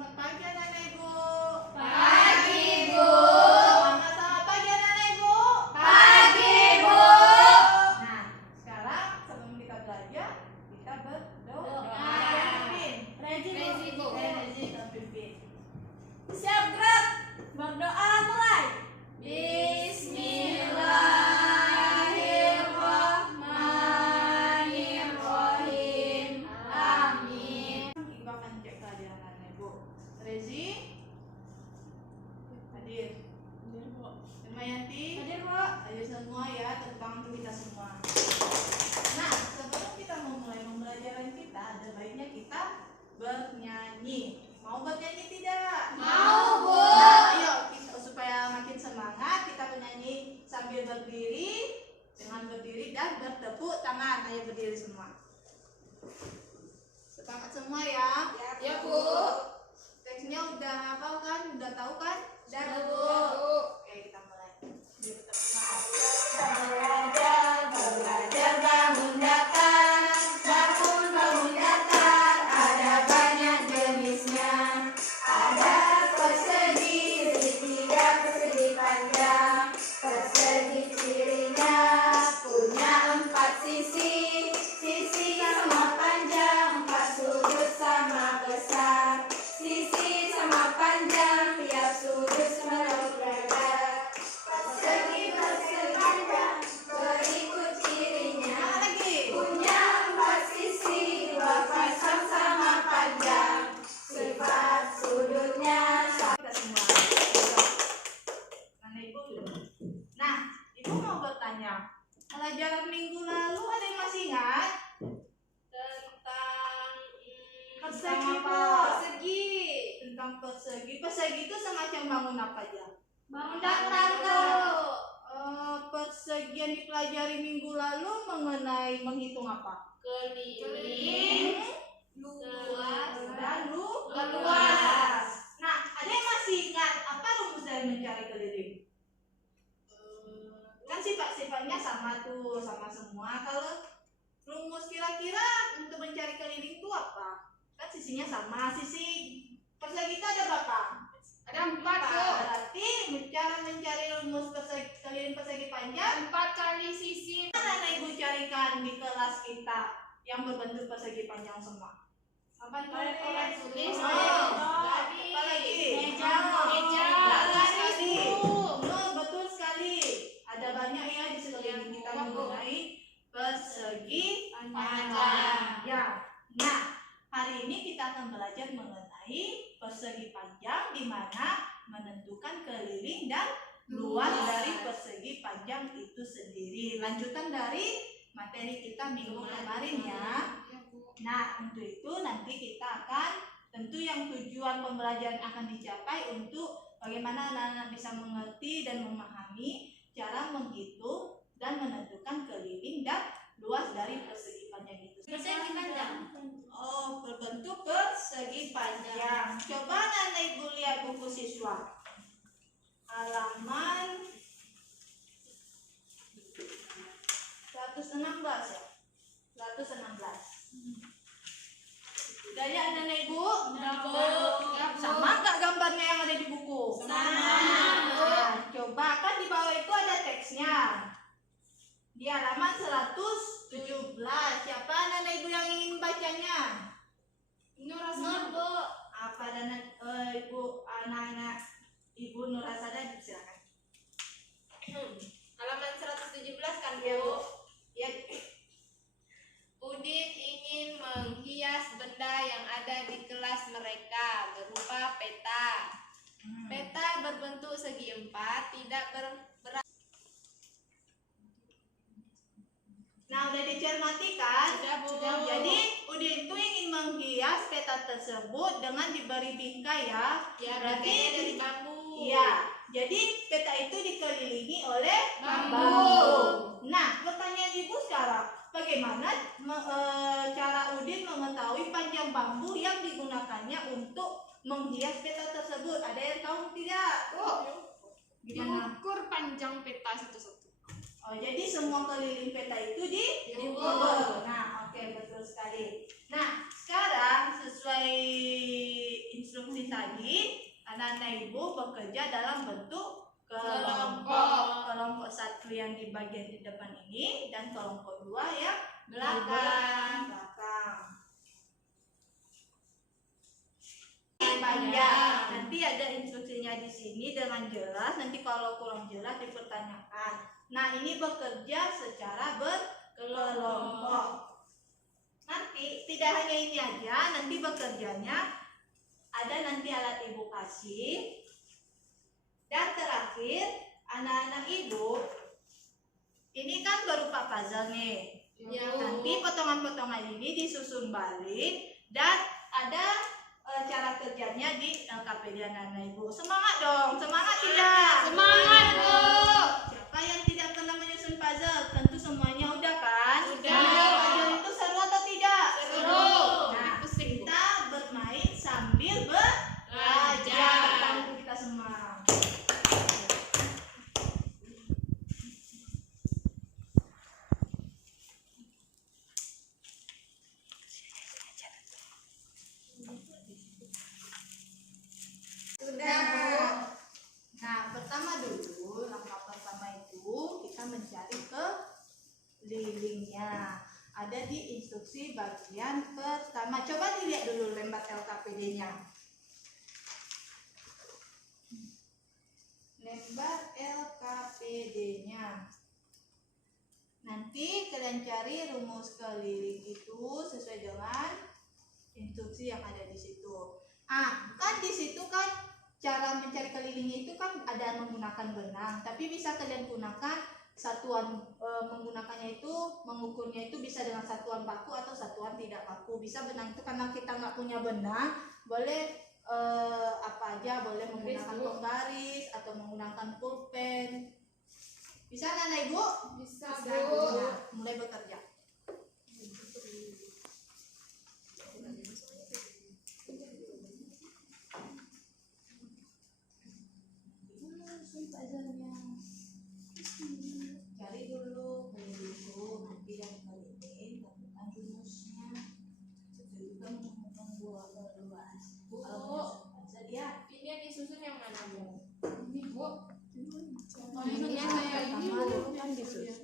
Selamat pagi anak-anak Ibu. Pagi, Bu. Selamat pagi anak-anak Ibu. Pagi, Bu. Nah, sekarang sebelum kita belajar, kita berdoa. Doa. Rezi, Bu. Rezi, pimpin. Siap gerak. Berdoa mulai. Bismillahirrahmanirrahim. Amin. Ibu akan cek kehadiran anak-anak Ibu. Rezi, hadir. Damayanti, Hadir, Bu. ayo semua ya, tepuk tangan untuk kita semua. Nah, sebelum kita memulai pembelajaran kita, ada baiknya kita bernyanyi. Mau bernyanyi tidak? Mau, Bu. Nah, ayo kita supaya makin semangat kita bernyanyi sambil berdiri, dengan berdiri dan bertepuk tangan. Ayo berdiri semua. Semangat semua ya. Ya, Bu. Teksnya udah hafal kan? Udah tahu kan? Sudah, Bu. Oke, kita mulai. Biar bertepuk Belajar, belajar, bangun datar. Bangun datar. Ada banyak jenisnya. Ada persegi, segitiga, persegi panjang. Persegi cirinya punya 4 sisi. Sisi sama panjang, 4 sudut sama besar. Sisi sama panjang, tiap sudut berbeda. Persegi panjang, berikut cirinya. lagi. Punya 4 sisi, 2 pasang sama panjang. Sifat sudutnya Kita semua. Nah, Ibu. Nah, Ibu mau bertanya. Pelajaran minggu lalu ada yang masih ingat? tentang Persegi, Bu. persegi. Tentang persegi. Persegi itu semacam bangun apa aja? Bangun datar tuh. Persegian dipelajari minggu lalu mengenai menghitung apa? Keliling, luas, Dan luas. Nah, ada yang masih ingat apa rumus dari mencari keliling? Kan sifat-sifatnya sama tuh, sama semua. Kalau rumus kira-kira untuk mencari keliling itu apa? Kan sisinya sama. Sisi persegi itu ada berapa? Ada 4 tuh. Berarti cara mencari rumus keliling persegi panjang 4 kali sisi. mana anak Ibu carikan di kelas kita yang berbentuk persegi panjang semua? Apa Tulis. Apa lagi? Meja. Bagus Garis, sekali. Bu. Betul sekali. Ada banyak ya di sekeliling kita mengenai persegi panjang. Ya. Nah, hari ini kita akan belajar mengenai persegi panjang, di mana menentukan keliling dan luas dari persegi panjang itu sendiri. Lanjutan dari materi kita minggu kemarin ya. Nah, untuk itu nanti kita akan tentu yang tujuan pembelajaran akan dicapai untuk bagaimana anak-anak bisa mengerti dan memahami cara menghitung dan menentukan keliling dan luas dari persegi panjang itu. Persegi panjang. Oh, berbentuk persegi panjang. Coba anak Ibu lihat buku siswa. Halaman 116 ya. 116. Udah ya anak Ibu? Udah, Bu. Sama nggak gambarnya yang ada di buku? Sama. Nah, coba kan di bawah itu ada teksnya. Di halaman 117. Siapa anak Ibu yang ingin bacanya? Nur, Bu. Apa dan Ibu anak-anak Ibu Nur Hasada silakan. Halaman 117 kan, Ya, Bu. Bu. Ya. Udin ingin menghias benda yang ada di kelas mereka berupa peta. Peta berbentuk segi 4, tidak berat. Nah, udah dicermati kan? Sudah, Bu. Jadi, Udin itu ingin menghias peta tersebut dengan diberi bingkai ya. Ya, Berarti bingkainya dari bambu. Iya. Jadi, peta itu dikelilingi oleh Bambu. Nah, pertanyaan Ibu sekarang, bagaimana cara Udin mengetahui panjang bambu yang digunakannya untuk menghias peta tersebut? Ada yang tahu tidak? Gimana? Diukur panjang peta satu-satu. Oh, jadi semua keliling peta itu diukur. Diukur. Nah, oke, betul sekali. Nah, sekarang sesuai instruksi 1 tadi anak-anak ibu bekerja dalam bentuk Kelompok. kelompok satu yang di bagian di depan ini dan kelompok dua yang Belakang. Panjang. Nanti ada instruksinya di sini dengan jelas. Nanti kalau kurang jelas dipertanyakan. Nah, ini bekerja secara berkelompok. Nanti tidak hanya ini aja, nanti bekerjanya ada nanti alat ibu kasih. Dan terakhir, anak-anak ibu ini kan berupa puzzle nih. Ya. Nanti potongan-potongan ini disusun balik dan ada cara kerjanya di LKPD anak-anak ibu. Semangat dong, semangat tidak? Semangat, Bu. Siapa yang tidak pernah menyusun puzzle? Tentu semuanya udah kan? Udah. Nah, puzzle itu seru atau tidak? Seru. Nah, Pusing, Bu. kita bermain sambil belajar. Tepuk kita semua. Sudah, Bu. Nah, pertama dulu, langkah pertama itu kita mencari kelilingnya. Ada di instruksi bagian pertama. Coba dilihat dulu lembar LKPD-nya. Lembar LKPD-nya. Nanti kalian cari rumus keliling itu sesuai dengan instruksi yang ada di situ. Kan di situ kan cara mencari kelilingnya itu kan ada menggunakan benang, tapi bisa kalian gunakan satuan menggunakannya itu mengukurnya itu bisa dengan satuan baku atau satuan tidak baku. Bisa benang itu karena kita nggak punya benang, boleh apa aja, boleh menggunakan penggaris atau menggunakan pulpen. Bisa nggak ibu? Bisa, Bisa, Bu. Nah, mulai bekerja. Cari dulu, beli dulu, nanti yang keliling temukan rumusnya. Juga menemukan dua luas. Bu. Kalau puzzle ya. Ini yang disusun yang mana, Bu? Ini, Bu.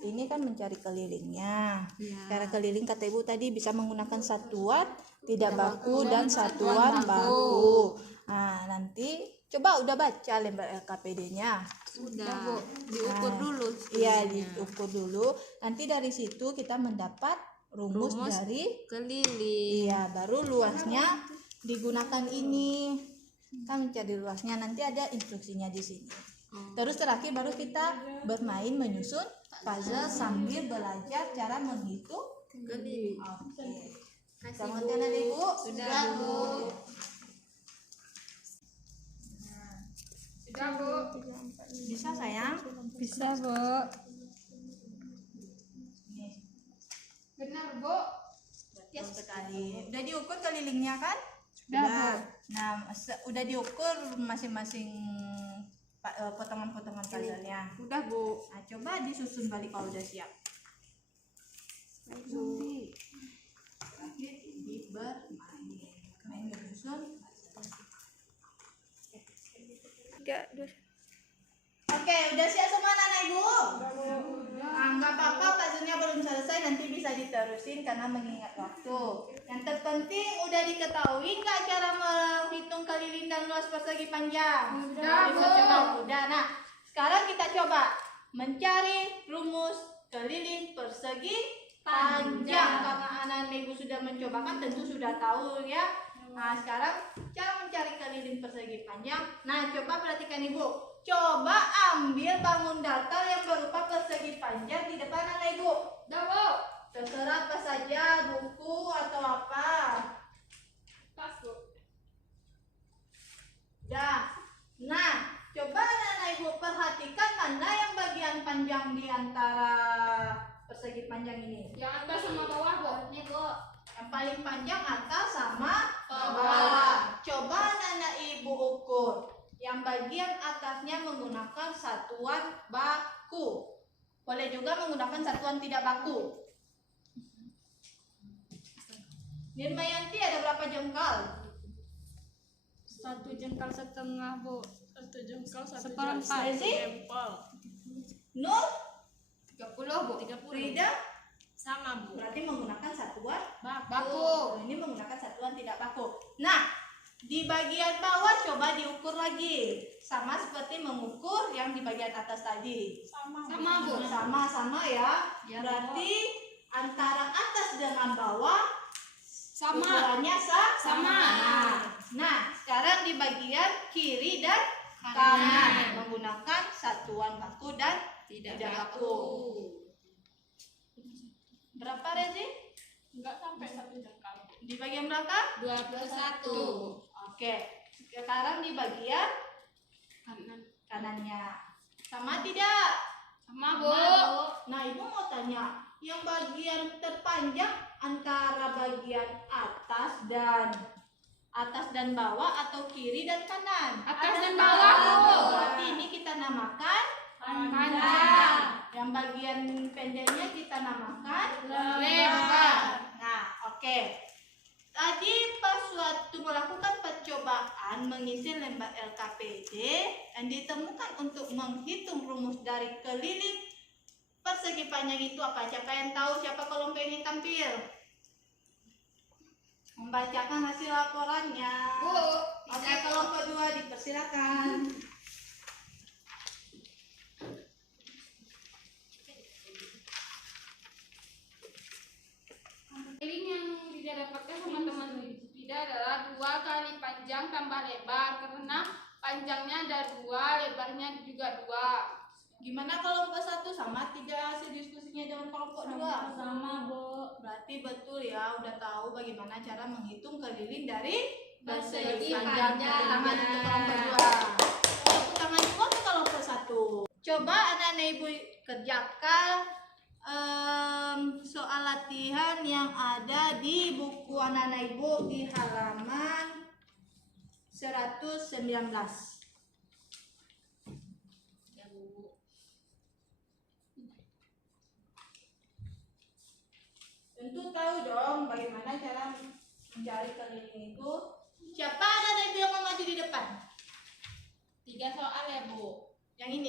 Ini kan mencari kelilingnya. Ya. Cara keliling kata ibu tadi bisa menggunakan satuan tidak baku dan satuan baku. Nah, nanti coba udah baca lembar LKPD-nya. Sudah, Bu. Diukur dulu. Iya, diukur dulu. Nanti dari situ kita mendapat rumus dari keliling. iya, baru luasnya digunakan ini. Kita mencari luasnya, nanti ada instruksinya di sini. Terus terakhir baru kita bermain menyusun puzzle sambil belajar cara menghitung Keliling. Oke. Kasih, Selamat Bu. jalan ibu. Sudah, Bu. Sudah, Bu. Bisa sayang? Bisa, Bu. Nih, Benar, Bu. betul sekali. Udah diukur kelilingnya kan? Sudah, Bu. Nah, udah diukur masing-masing potongan-potongan puzzle-nya. Sudah, Bu. Nah, coba disusun balik kalau udah siap. Terakhir ini bermain menyusun. Oke, udah siap semua anak ibu? Nah, nggak apa-apa, puzzle-nya belum selesai, nanti bisa diterusin karena mengingat waktu. Yang terpenting udah diketahui nggak cara menghitung keliling dan luas persegi panjang? Udah, Bu. Udah. Nah, sekarang kita coba mencari rumus keliling persegi panjang. Karena anak ibu sudah mencoba kan tentu sudah tahu ya. Nah, sekarang cara mencari keliling persegi panjang. Nah, coba perhatikan ibu. Coba ambil bangun datar yang berupa persegi panjang di depan anak ibu. Udah, Bu. Terserah apa saja, buku atau apa. Pas, Bu. Dah. Nah, coba anak ibu perhatikan mana yang bagian panjang di antara persegi panjang ini. Yang atas sama bawah, Bu. Ini, Bu. Yang paling panjang atas sama Bawah. bawah. Coba anak ibu ukur. Yang bagian atasnya menggunakan satuan baku. Boleh juga menggunakan satuan tidak baku. Nirmayanti ada berapa jengkal? 1, 1 jengkal setengah, Bu. 1 jengkal 1 Seperempat. jempol. Nur, 30, Bu. 30. Frida, Sama, Bu. berarti menggunakan satuan Baku. Ini menggunakan satuan tidak baku. Nah, di bagian bawah coba diukur lagi. Sama seperti mengukur yang di bagian atas tadi. Sama, Bu. Sama-sama ya. Ya, Berarti antara atas dengan bawah Sama. ukurannya Sama. Nah, sekarang di bagian kiri dan kanan menggunakan satuan baku dan Tidak Tidak baku. baku. berapa Rezi? Enggak sampai 1 jengkal. Di bagian belakang? 21. Oke. Sekarang di bagian Kanan. kanannya. Sama tidak? Sama, Bu. Nah, Ibu mau tanya, yang bagian terpanjang antara bagian atas dan bawah atau kiri dan kanan? Atas dan bawah, Bu. Berarti ini kita namakan Panjang. Yang bagian pendeknya kita namakan Lebar. Nah, oke. Tadi pas waktu melakukan percobaan mengisi lembar LKPD dan ditemukan untuk menghitung rumus dari keliling persegi panjang itu apa? Siapa yang tahu? Siapa kelompok ini tampil? Membacakan hasil laporannya. Bu. Oke, kelompok 2 dipersilakan. Keliling yang didapatkan sama teman tidak adalah 2 kali panjang tambah lebar, karena panjangnya ada 2, lebarnya juga 2. Gimana kelompok 1 sama tidak hasil diskusinya dengan kelompok 2? Sama, Bu. Berarti betul ya, udah tahu bagaimana cara menghitung keliling dari Persegi panjang. panjang. Tangan untuk kelompok 2. Tepuk tangan juga untuk kelompok 1. Coba anak-anak ibu kerjakan soal latihan yang ada di buku anak-anak ibu di halaman 119. Tentu tahu dong bagaimana cara mencari keliling itu. Siapa anak-anak ibu yang mau maju di depan? 3 soal ya, Bu. Yang ini.